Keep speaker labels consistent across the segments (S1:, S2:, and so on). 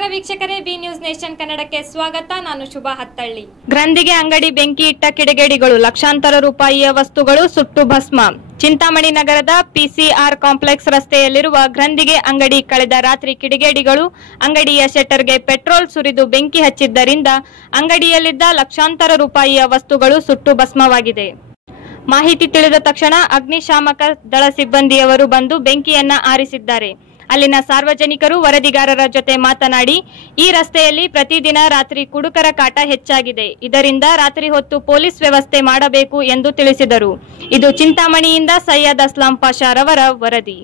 S1: ನಮಸ್ಕಾರ ವೀಕ್ಷಕರೇ, B news nation ಕನ್ನಡಕ್ಕೆ ಸ್ವಾಗತ. ನಾನು ಶುಭ ಹತ್ತಳ್ಳಿ. ಗ್ರಂಥಿಗೆ ಅಂಗಡಿ ಬೆಂಕಿ ಇಟ್ಟ ಕಿಡಿಗೇಡಿಗಳು, ಲಕ್ಷಾಂತರ ರೂಪಾಯಿಯ ವಸ್ತುಗಳು ಸುಟ್ಟು ಭಸ್ಮ. ಚಿಂತಾಮಣಿ ನಗರದ ಪಿಸಿಆರ್ ಕಾಂಪ್ಲೆಕ್ಸ್ ರಸ್ತೆಯಲ್ಲಿರುವ ಗ್ರಂಥಿಗೆ ಅಂಗಡಿ ಕಳೆದ ರಾತ್ರಿ ಕಿಡಿಗೇಡಿಗಳು, ಅಂಗಡಿಯ ಶೆಟ್ಟರ್ಗೆ ಪೆಟ್ರೋಲ್ ಸುರಿದು ಬೆಂಕಿ ಹಚ್ಚಿದ್ದರಿಂದ ಅಂಗಡಿಯಲ್ಲಿದ್ದ ಲಕ್ಷಾಂತರ ರೂಪಾಯಿಯ ವಸ್ತುಗಳು ಸುಟ್ಟು ಭಸ್ಮವಾಗಿದೆ. ಮಾಹಿತಿ ತಿಳಿದ ತಕ್ಷಣ ಅಗ್ನಿಶಾಮಕ ದಳ ಸಿಬ್ಬಂದಿಯವರು ಬಂದು ಬೆಂಕಿಯನ್ನ ಆರಿಸಿದ್ದಾರೆ. ಅಲ್ಲಿನ ಸಾರ್ವಜನಿಕರು, ವರದಿಗಾರರ ಜೊತೆ ಮಾತನಾಡಿ, ಈ ರಸ್ತೆಯಲ್ಲಿ ಪ್ರತಿದಿನ ರಾತ್ರಿ ಕುಡುಕರ ಕಾಟ ಹೆಚ್ಚಾಗಿದೆ. ಇದರಿಂದ ರಾತ್ರಿ ಹೊತ್ತು ಪೊಲೀಸ್ ವ್ಯವಸ್ಥೆ ಮಾಡಬೇಕು ಎಂದು ತಿಳಿಸಿದರು. ಇದು ಚಿಂತಾಮಣಿಯಿಂದ ಸೈಯದ್ ಅಸ್ಲಾಂ ಪಾಷಾರವರ ವರದಿ.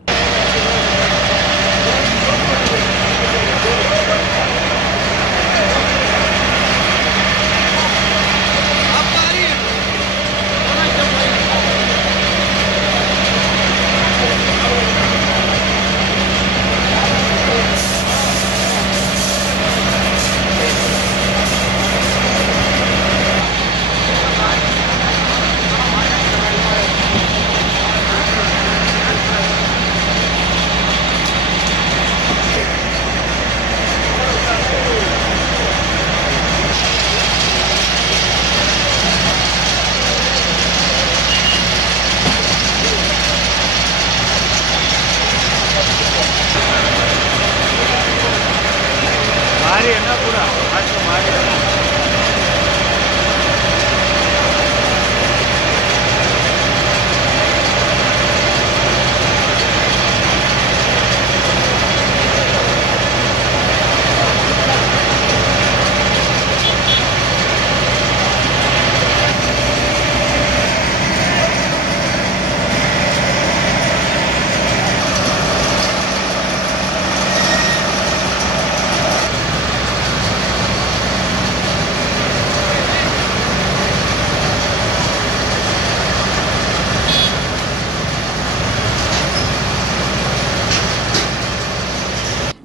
S2: Bye.